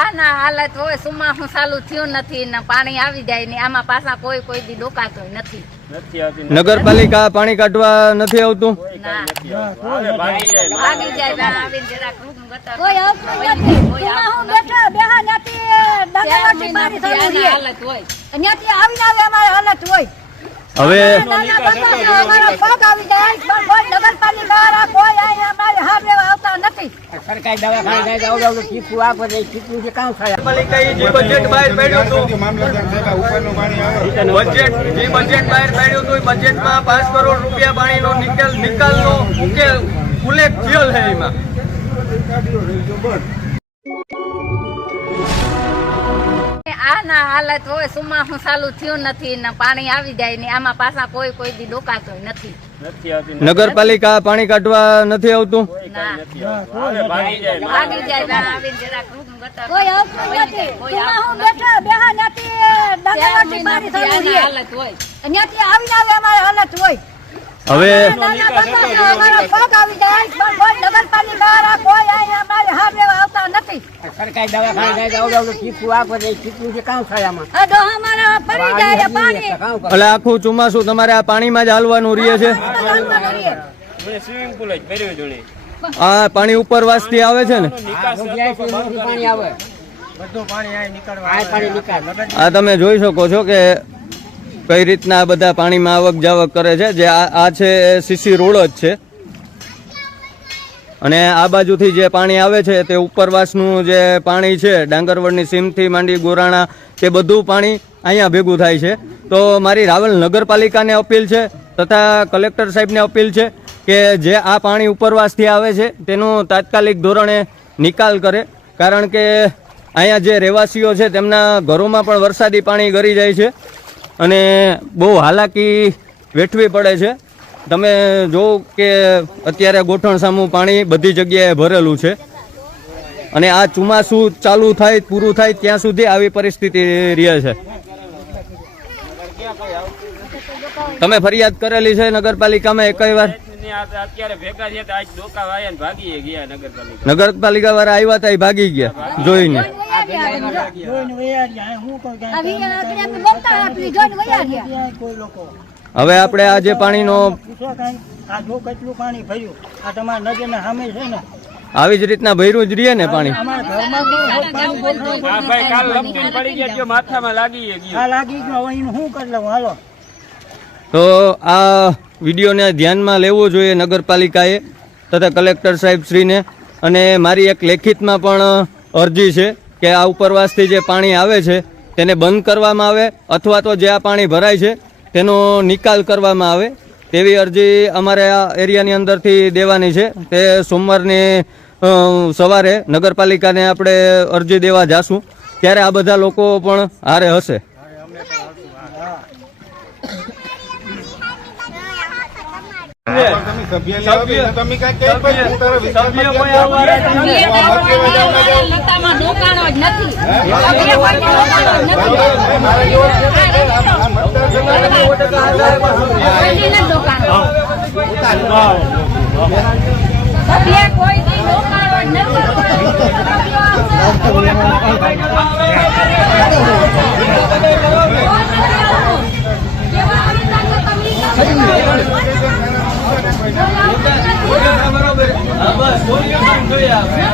આ ના હાલત હોય સુમાહું ચાલુ થયું નથી ને પાણી આવી જાય ને આમાં પાછા કોઈ કોઈ દી ડોકાતો નથી. નથી નગરપાલિકા પાણી કાઢવા નથી આવતું? આની હાલત હોય. ત્યાંથી આવીને આવે અમારે હાલત હોય. હવે પણ પાણી પાંચ કરોડ રૂપિયા પાણીનો નિકાલ નિકાલનો ઉલ્લેખ થયો છે એમાં. ના હાલત હોય સુમાહું ચાલુ થયું નથી ને પાણી આવી જાય ને આમાં પાછા કોઈ કોઈ દી ડોકાતો નથી. નથી નગરપાલિકા પાણી કાઢવા નથી આવતું? ના નથી આવતું. આવે ભાગી જાય ભાગી જાય બહાર આવીને જરાક રૂમ ગટર કોઈ આવતું નથી. સુમાં હું બેઠા બેહા ત્યાંથી દાદાવાડી પાણી ચાલુ આની રહે હાલત હોય. ત્યાંથી આવીને આવે અમારે હાલત હોય. હવે સરકારી દવાખાને એટલે આખું ચોમાસું તમારે આ પાણીમાં જ હાલવાનું રહે છે હા પાણી ઉપર વાસથી જોડે આ પાણી ઉપરવાસથી આવે છે ને આ રોગિયા છે એમાંથી પાણી આવે બધું પાણી અહીં નીકળવા આ પાણી નિકાલ આ તમે જોઈ શકો છો કે કઈ રીતના આ બધા પાણીમાં આવક જાવક કરે છે? જે આ છે સીસી રોડ જ છે. અને આ બાજુથી જે પાણી આવે છે તે ઉપરવાસનું જે પાણી છે, ડાંગરવડની સીમથી માંડી ગોરાણા, તે બધું પાણી અહીંયા ભેગું થાય છે. તો મારી રાવલ નગરપાલિકાને અપીલ છે તથા કલેક્ટર સાહેબને અપીલ છે કે જે આ પાણી ઉપરવાસથી આવે છે તેનું તાત્કાલિક ધોરણે નિકાલ કરે. કારણ કે અહીંયા જે રહેવાસીઓ છે તેમના ઘરોમાં પણ વરસાદી પાણી ગરી જાય છે. અને બહુ હાલાકી વેઠવી પડે છે. તમે જો કે અત્યારે ગોઠણ સામું પાણી બધી જગ્યાએ ભરેલું છે. અને આ ચોમાસું ચાલુ થાય પૂરું થાય ત્યાં સુધી આવી પરિસ્થિતિ રહે છે. તમે ફરિયાદ કરેલી છે નગરપાલિકામાં એક વાર? નગરપાલિકા વાળા આવ્યા હતા ભાગી ગયા જોઈને. હવે આપણે આ જે પાણીનો કેટલું પાણી ભર્યું. આ તમારા નજરના સામે છે ને. આવી જ રીતના ભર્યું જ રહીએ ને પાણી? અમારા ઘરમાં પણ પાણી બોલતું આ ભાઈ કાલ લપટીને પડી ગયા જો માથામાં લાગી ગયું આ લાગી ગયું. હવે એનું શું કરી લઉં? હાલો. તો આ વિડીયોને ધ્યાનમાં લેવો જોઈએ નગરપાલિકાએ તથા કલેક્ટર સાહેબ શ્રીને. અને મારી એક લેખિતમાં પણ અરજી છે. કે આ ઉપરવાસથી જે પાણી આવે છે, તેને બંધ કરવામાં આવે અથવા તો જે આ પાણી ભરાય છે, તેનો નિકાલ કરવામાં આવે. તેવી અરજી અમારે આ એરિયાની અંદરથી દેવાની છે. તે સોમવારની સવારે નગરપાલિકાને આપણે અરજી દેવા જાશું. ત્યારે આ બધા લોકો પણ હારે હશે તમે સભ્ય લેવા તમે કઈ કઈ પણ તારો કોઈ નથી. લતામાં જ સભ્ય જ. સભ્ય કોઈ જ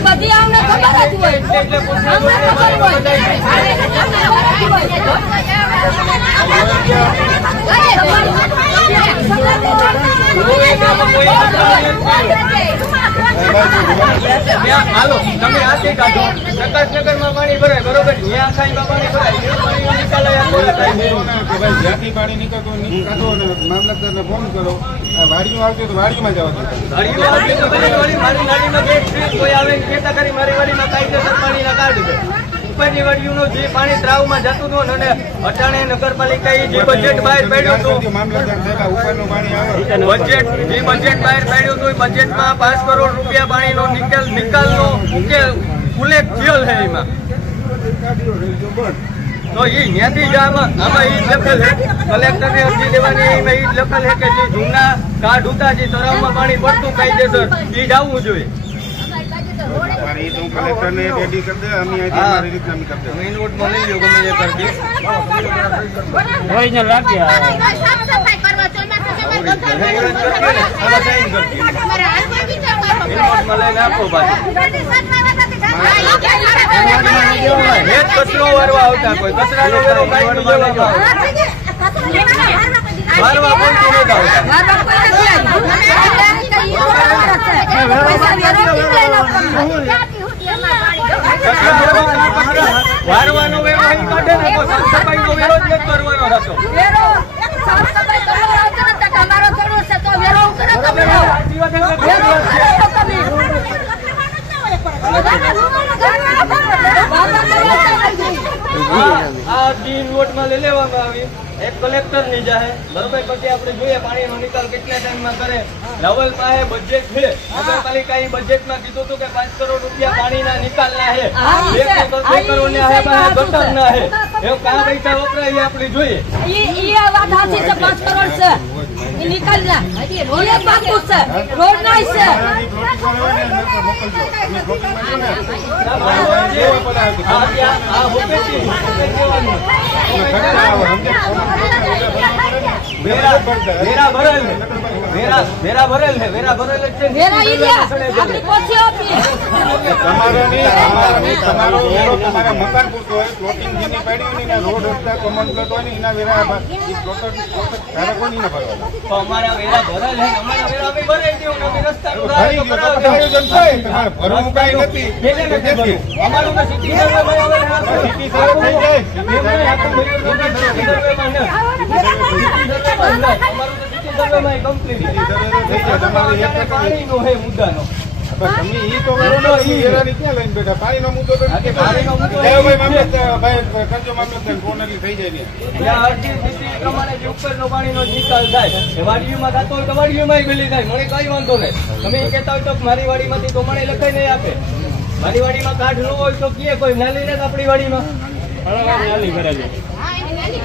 બધી અમને ખબર જ હોય હાલો તમે પાણી ભરાય બરોબર જ્યાં ખાઈમાં પાણી ભરાય જ્યાંથી પાણી નીકળતો નીકળતો નીકાળો મામલતદારને ફોન કરો વાડીઓ આવતી તો વાડીમાં જવા દો મારી વાડીમાં કોઈ આવે કહેતા મારી વાડીમાં કાયદેસર કાર્ડ છે. ઉપરની વાડીઓનું જે પાણી ત્રાવમાં જતું હતું અને અટાણે નગરપાલિકાએ જે બજેટ બહાર પાડ્યું હતું બજેટ જે બજેટ બહાર પાડ્યું હતું બજેટમાં પાંચ કરોડ રૂપિયા પાણીનો નિકાલ નિકાલનો ઉકેલ ઉલ્લેખ થયો છે એમાં. તો એ ત્યાંથી જ આમાં આમાં એ લખેલ છે. કલેક્ટરને અરજી દેવાની એમાં એ જ લખેલ છે કે જે જૂના કાઢ ઉતા જે તળાવમાં પાણી પડતું કાયદેસર એ જ આવવું જોઈએ. એ તો હું કલેક્ટરને રેડી કરી દે અમે અહીંથી. અમારી રીતના અમે કરી દે તમે ઇનવોટમાં લઈ લો ગમે એ કરી દે. જોઈને રાખીએ સાફ સફાઈ કરવા ચોમાસું જ વેરો! વેરો વેરો આ અરજી વોટમાં લઈ લેવામાં આવી. એક કલેક્ટરની જાહે. બરોબર? પછી આપણે જોઈએ પાણીનો નિકાલ કેટલા ટાઈમમાં કરે. લેવલ પાસે બજેટ છે. નગરપાલિકાએ બજેટમાં કીધું હતું કે પાંચ કરોડ રૂપિયા પાણીના નિકાલ ના હે. કરોડ બે કરોડ ને ગટરના છે. એવું કાં પૈસા વપરાય એ આપણે જોઈએ. ને માં છે. ને આ ત્યાં આ હોપેથી હોપે દેવાનું. અમે ઘરે આવો સમજે વેરા વેરા ભરેલ છે વેરા વેરા ભરેલ છે વેરા ભરેલ જ છે તમારો નહીં તમારો નહીં તમારો વેરો તમારા મકાન પૂરતો હોય પ્લોટિંગ જેની પાડી ને રોડ રસ્તા કોમન પ્લોટ હોય ને એના વેરા એ પ્લોટર પ્લોટર તારે કોઈ નહીં ભરવાના તો અમારા વેરા ભરેલ છે અમારા વેરા અમે ભરાઈ દઉં અમે રસ્તાનું ભરી ગયો તો આયોજન થાય તમારે ભરવાનું નથી એટલે નથી ભરવું. અમારું તો સિટી સર્વેમાં આવે સિટી સર્વે થઈ જાય. એમ નહીં, આખું ભર્યું તો સિટી સર્વેમાં ન. સિટી સર્વેમાં ન. અમારું મુદ્દાનો પણ તમે ઈ તો નો હા, કે પાણીનો મુદ્દો જાઓ ભાઈ મામલતદાર ભાઈ કરજો મામલતદાર ફોન એટલે થઈ જાય ને જ્યાં અરજી દીધી એ પ્રમાણે જે ઉપરનો પાણીનો નિકાલ થાય વાડીઓમાં થતો હોય તો વાડીઓમાં ગલી થાય મને કઈ વાંધો નહીં તમે એમ કહેતા હોય તો મારી વાડીમાંથી તો મને લખાઈ નહીં આપે મારી વાડીમાં. કાઢ ન હોય તો કીએ કોઈ નાલી ને આપણી વાડીમાં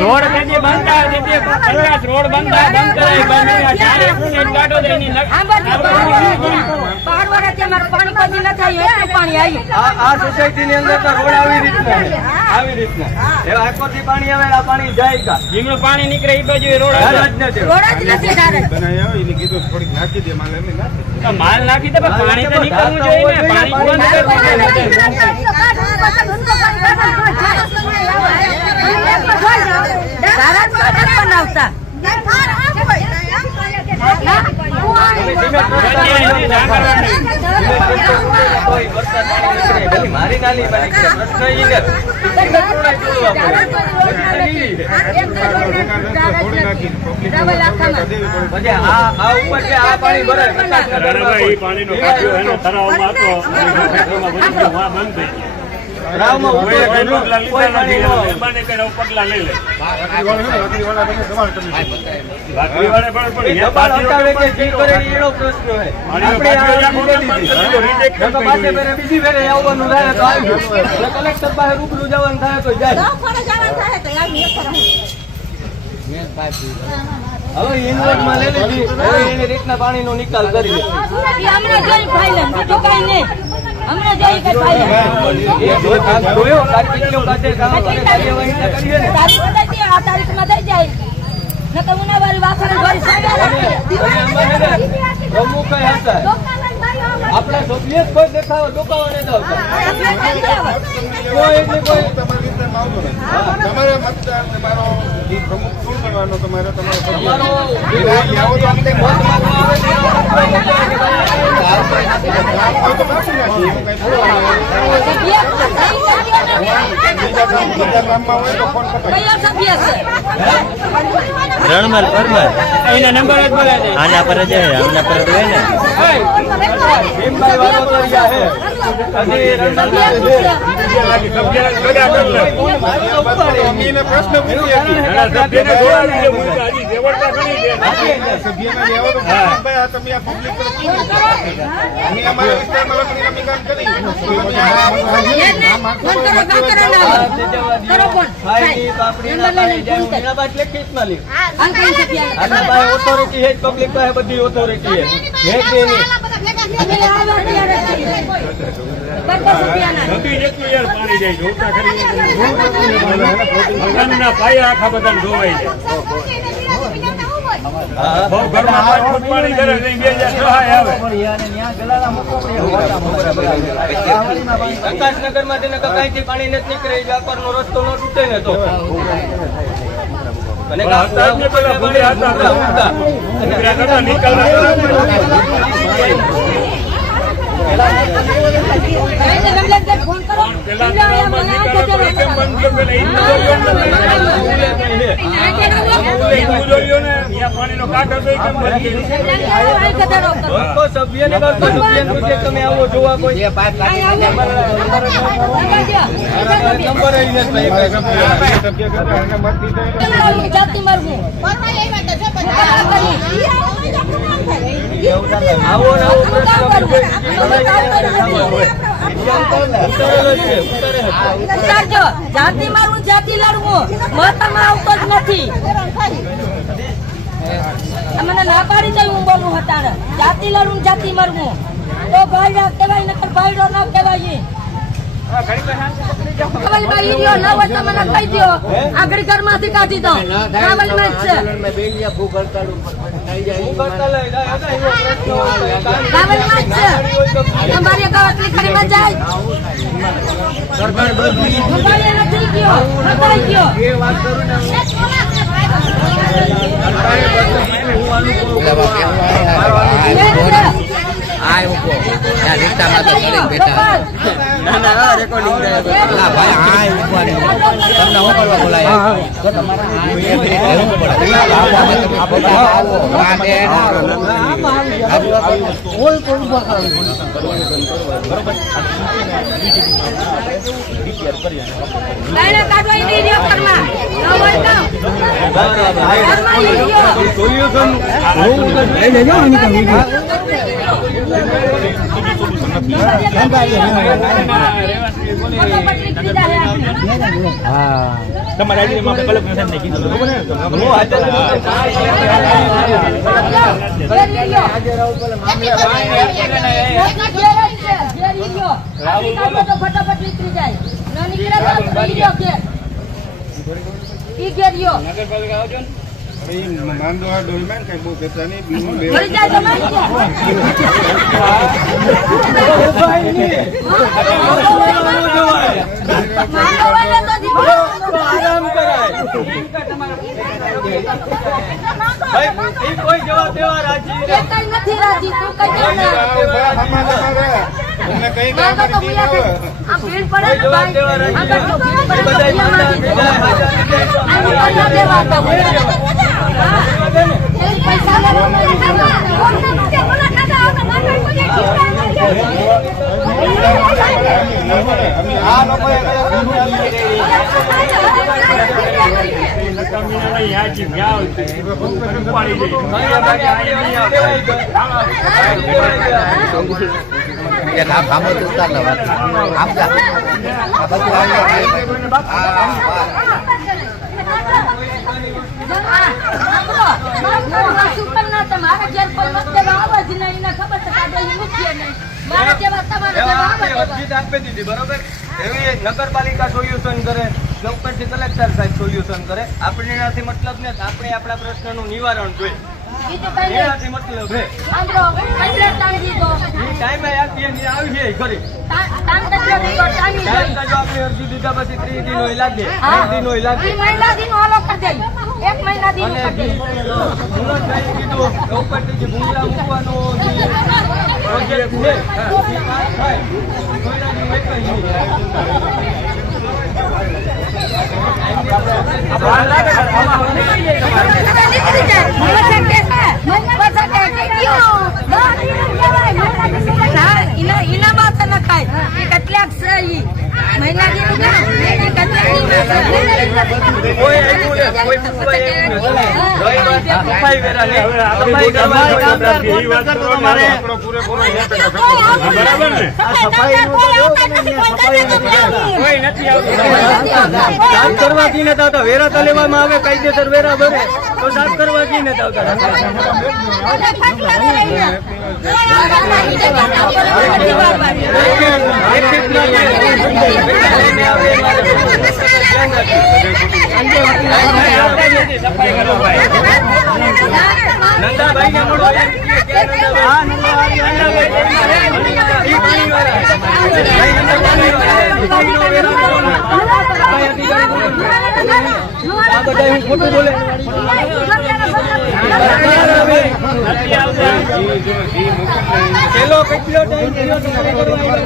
રોડ જે બનતા રોડ બનતા બંધ કરાય બંધ કાઢો આ અંદર તો રોડ આવી રીતના આવી રીતના. એવા પાણી આવે આ પાણી જાય કા? જેમનું પાણી નીકળે એ બાજુ રોડ ખ્યાલ આગળ. જ નથી બનાવી એને કીધું થોડીક નાખી દે માલ નાખી દે. તો માલ નાખી દે પણ પાણી તો નીકળવું જોઈએ ને. પાણી બંધ કરવું જોઈએ તમે સિમેન્ટ રોડ કોઈ વરસાદ પાણી નીકળે ભલે મારી નાની માં નીકળે પ્રશ્ન ઈ નથી. સિમેન્ટ રોડ જ જોડવા પડે. થોડી નાખી પબ્લિક દેવી પડે પછી આ આ ઉપર છે આ પાણી ભરાય પ્રકાશનગરમાં કોઈ. પાણીનો કાપ્યો એનો તરાવમાં હતો અને ફેક્ટરીમાં ભરી ગયો, વાં બંધ થઈ બીજી ફેરે આવવાનું થાય તો આવ્યું. કલેક્ટર પાસે રૂબરૂ જવાનું થાય તો જાય. હવે ઇન્વર્ટમાં લઈ લીધી. હવે એની રીતના પાણીનો નિકાલ કરી દે આપણા સભ્ય કોઈ દેખાવા દુકાવો નહીં કોઈ કોઈ. તમારી નથી. તમારે પ્રમુખ શું કરવાનો તમારે રણમલ એના નંબર જ. આના પર જ આના પર જ હોય ને. પબ્લિક જાય હું public પાસે બધી ઓથોરિટી હે કે નહીં? કઈ પાણી નથી નીકળે એ નો રસ્તો ન તૂટે ને તો અને પણ હતા જ ને પેલા ભૂલે હતા. ઉડતા. નીકળ્યા નતા, નીકળ્યા એટલે ગમે તે ફોન કરો પેલા એટલે અહીંયા નળામાં મને આ નીકળ્યા તો કેમ બંધ થયો? પેલા ઈ જોયો ને. ઈ જોયો ને, ત્યાં પાણીનો કાંઠો તો ઈ કેમ બંધ કર્યો? લોકો સભ્યને કહો તો સભ્યને પૂછે તમે આવો જોવા કોઈ નંબર ય નથી ભાઈ. સભ્ય કરતા એને મત દીધા એટલે જાતિ મારવું આવો આવો પ્રશ્ન હતો. ઉતારજો જાતિ મારું જાતિ લડવું મતમાં આવતો જ નથી મને ના પાડી દઈ હું બોલું હતા જાતિ લડું જાતિ મરવું. તો ભાઈડા કહેવાય નકર ભાઈડો ના કહેવાય. આગળ ઘરમાંથી કાઢી દો. રાવલમાં છે. તમારી ગાવતલી ખરીમાં જાય ગયો. ગયો. એ વાત કરું ને હું અનુકૂળ ગોપાલ ના ના રેકોર્ડિંગ ન હોય તો ઘરમાં સોલ્યુશન લઈ લેજો ફટાફટ નીકળી જાય તમારા આજે એમાં આપણે કલેક્ટર સાહેબને કીધું હતું, ખબર છે ને? હું ફટાફટ નીકળી જાય ન ઘેર ગયો. અરે ઈ માંદો આ ડોલમાં કઈ બહુ કહેતા નહીં બીજું બે મરી જાય તો મરી જાય. મારો વાલો તો દીકરો. આરામ કરાય ભાઈ કોઈ જવાબ દેવા રાજી કઈ નથી રાજી તું કઈ જવાબ દેવા. રાજી બધા મુયા. હા. એ પૈસા લેવા મને આ લોકોએ નગરપાલિકા સોલ્યુશન કરે ઉપરથી કલેક્ટર સાહેબ સોલ્યુશન કરે આપણે એનાથી મતલબ ને આપણે આપણા પ્રશ્નનું નિવારણ જોઈએ. એનાથી મતલબ હે ટાઈમે આવી જાય ખરી ટાઈમ તો આપણે અરજી દીધા પછી ત્રીસ દિનો લાગે. ત્રીસ દિનો લાગે એક મહિના દઈ. કીધું ઉપરથી જે ભૂંગળા મૂકવાનો જે પ્રોજેક્ટ છે એક જ નહીં. નીકળી જાય. મને કે છે, મને પાછા કે કે કયો? દસ દિવસ કહેવાય, મહિના દીનું ના, ઈના- ઈના માથે ન ખાય. ઈ કેટલાક છે ઈ. મહિના દીનું ના, ઈ કેટલાક ઈ માથે. કોઈ આવ્યું ને, કોઈ પૂછવા આવ્યું નથી. રહી વાત સફાઈ વેરાની. સફાઈ કરવા એ વાત કરો ને. આપણો પૂરેપૂરો સો ટકા હા, બરાબર ને કોઈ નથી સાફ કરવા કી નથી આવતા વેરા તો લેવામાં આવે કાયદેસર વેરા ભરે તો સાફ કરવાથી નથી આવતા લેખિત ના દે. લઈને આવે મારે ધ્યાન રાખીએ. સફાઈ કરો ભાઈ નંદાભાઈ ને મળો એમ કહે કે આ નંદાભાઈ નંદાભાઈ ઈ પાણીવાળા. ભાઈ નંદાભાઈ ઈ પાણીનો વેરો ભરો ને. સફાઈ અધિકારી બોલે. આ બધા હું ખોટું બોલે પેલો કેટલો ટાઈમ.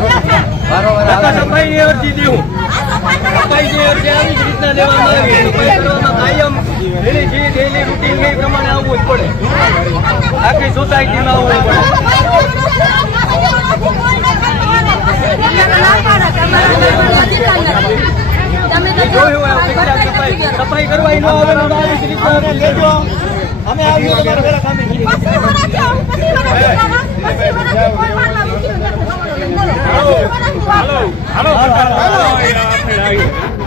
કાકા સફાઈની અરજી દેવું સફાઈની અરજી આવી જ રીતના દેવામાં આવી સફાઈ કરવામાં કાયમ એ પ્રમાણે આવવું જ પડે આખી સોસાયટીમાં આવવું પડે જોયું હોય કેટલા સફાઈ સફાઈ કરવા નો આવે તો